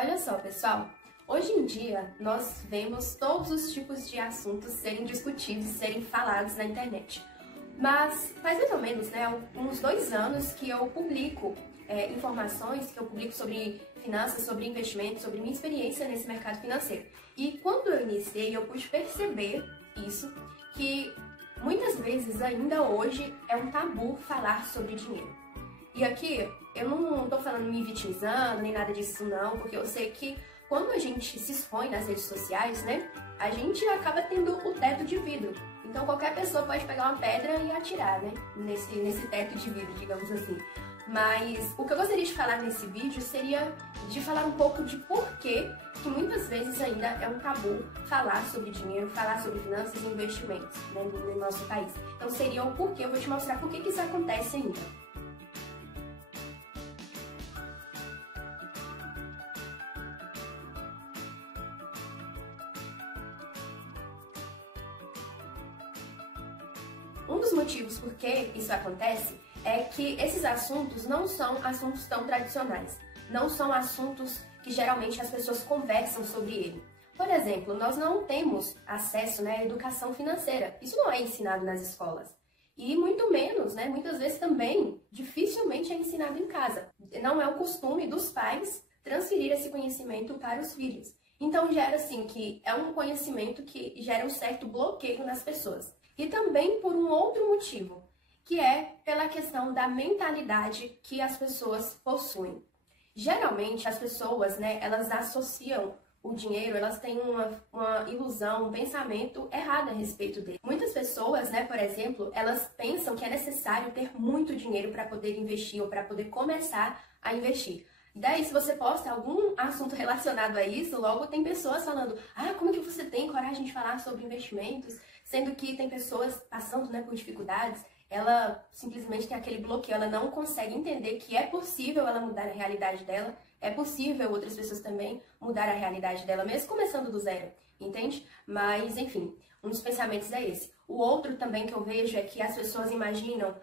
Olha só, pessoal, hoje em dia nós vemos todos os tipos de assuntos serem discutidos, serem falados na internet. Mas faz mais ou menos, uns 2 anos que eu publico informações, que eu publico sobre finanças, sobre investimentos, sobre minha experiência nesse mercado financeiro. E quando eu iniciei, eu pude perceber isso, que muitas vezes ainda hoje é um tabu falar sobre dinheiro. E aqui, eu não tô falando me vitimizando, nem nada disso não, porque eu sei que quando a gente se expõe nas redes sociais, a gente acaba tendo o teto de vidro. Então qualquer pessoa pode pegar uma pedra e atirar, nesse teto de vidro, digamos assim. Mas o que eu gostaria de falar nesse vídeo seria de falar um pouco de porquê que muitas vezes ainda é um tabu falar sobre dinheiro, falar sobre finanças e investimentos, no nosso país. Então seria o porquê, eu vou te mostrar por que isso acontece ainda. Um dos motivos por que isso acontece é que esses assuntos não são assuntos tão tradicionais, não são assuntos que geralmente as pessoas conversam sobre ele. Por exemplo, nós não temos acesso à educação financeira, isso não é ensinado nas escolas. E muito menos, muitas vezes também, dificilmente é ensinado em casa. Não é o costume dos pais transferir esse conhecimento para os filhos. Então gera assim que é um conhecimento que gera um certo bloqueio nas pessoas. E também por um outro motivo, que é pela questão da mentalidade que as pessoas possuem. Geralmente as pessoas, elas associam o dinheiro, elas têm uma ilusão, um pensamento errado a respeito dele. Muitas pessoas, por exemplo, elas pensam que é necessário ter muito dinheiro para poder investir ou para poder começar a investir. Daí, se você posta algum assunto relacionado a isso, logo tem pessoas falando: ah, como que você tem coragem de falar sobre investimentos? Sendo que tem pessoas passando por dificuldades, ela simplesmente tem aquele bloqueio, ela não consegue entender que é possível ela mudar a realidade dela, é possível outras pessoas também mudar a realidade dela, mesmo começando do zero, entende? Mas, enfim, um dos pensamentos é esse. O outro também que eu vejo é que as pessoas imaginam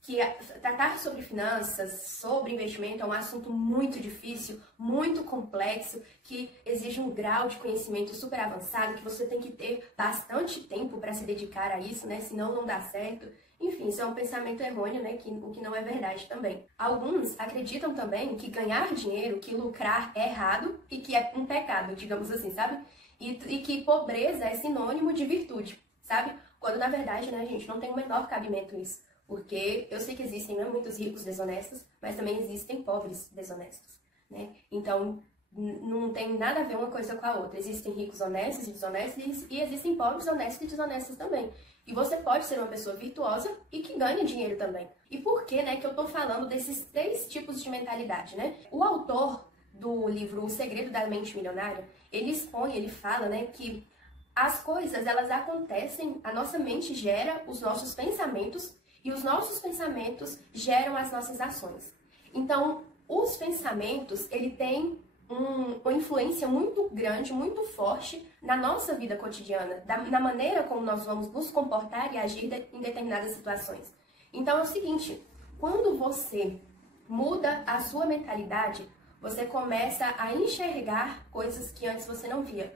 que tratar sobre finanças, sobre investimento é um assunto muito difícil, muito complexo, que exige um grau de conhecimento super avançado, que você tem que ter bastante tempo para se dedicar a isso, senão não dá certo. Enfim, isso é um pensamento errôneo, o que não é verdade também. Alguns acreditam também que ganhar dinheiro, que lucrar é errado e que é um pecado, digamos assim, sabe? E que pobreza é sinônimo de virtude, sabe? Quando na verdade, gente, não tem o menor cabimento isso. Porque eu sei que existem muitos ricos desonestos, mas também existem pobres desonestos, Então, não tem nada a ver uma coisa com a outra. Existem ricos honestos e desonestos e existem pobres honestos e desonestos também. E você pode ser uma pessoa virtuosa e que ganha dinheiro também. E por que, que eu tô falando desses 3 tipos de mentalidade, O autor do livro O Segredo da Mente Milionária, ele expõe, ele fala, que as coisas, elas acontecem, a nossa mente gera os nossos pensamentos e os nossos pensamentos geram as nossas ações. Então, os pensamentos, ele tem uma influência muito grande, muito forte na nossa vida cotidiana, na maneira como nós vamos nos comportar e agir em determinadas situações. Então, é o seguinte, quando você muda a sua mentalidade, você começa a enxergar coisas que antes você não via.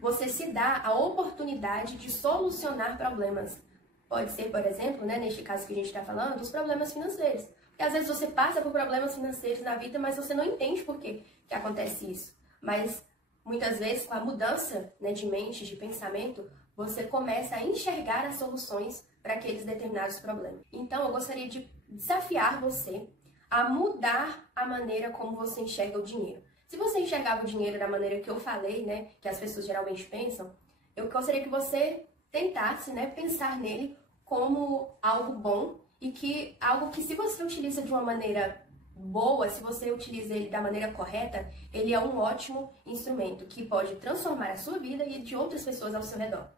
Você se dá a oportunidade de solucionar problemas. Pode ser, por exemplo, neste caso que a gente está falando, os problemas financeiros. Porque às vezes você passa por problemas financeiros na vida, mas você não entende por que acontece isso. Mas muitas vezes, com a mudança de mente, de pensamento, você começa a enxergar as soluções para aqueles determinados problemas. Então, eu gostaria de desafiar você a mudar a maneira como você enxerga o dinheiro. Se você enxergava o dinheiro da maneira que eu falei, que as pessoas geralmente pensam, eu gostaria que você tentasse, pensar nele como algo bom e que algo que, se você utiliza de uma maneira boa, se você utiliza ele da maneira correta, ele é um ótimo instrumento que pode transformar a sua vida e de outras pessoas ao seu redor.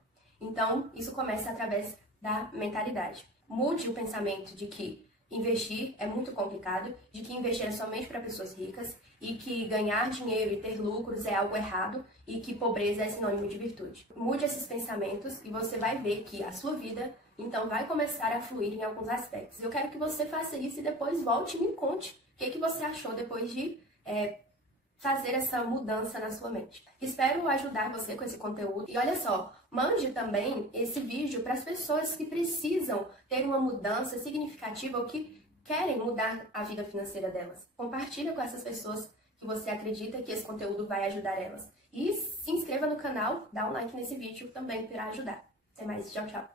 Então, isso começa através da mentalidade. Mude o pensamento de que investir é muito complicado, de que investir é somente para pessoas ricas e que ganhar dinheiro e ter lucros é algo errado e que pobreza é sinônimo de virtude. Mude esses pensamentos e você vai ver que a sua vida, então, vai começar a fluir em alguns aspectos. Eu quero que você faça isso e depois volte e me conte o que você achou depois de fazer essa mudança na sua mente. Espero ajudar você com esse conteúdo. E olha só, mande também esse vídeo para as pessoas que precisam ter uma mudança significativa ou que querem mudar a vida financeira delas. Compartilha com essas pessoas que você acredita que esse conteúdo vai ajudar elas. E se inscreva no canal, dá um like nesse vídeo também para ajudar. Até mais, tchau, tchau.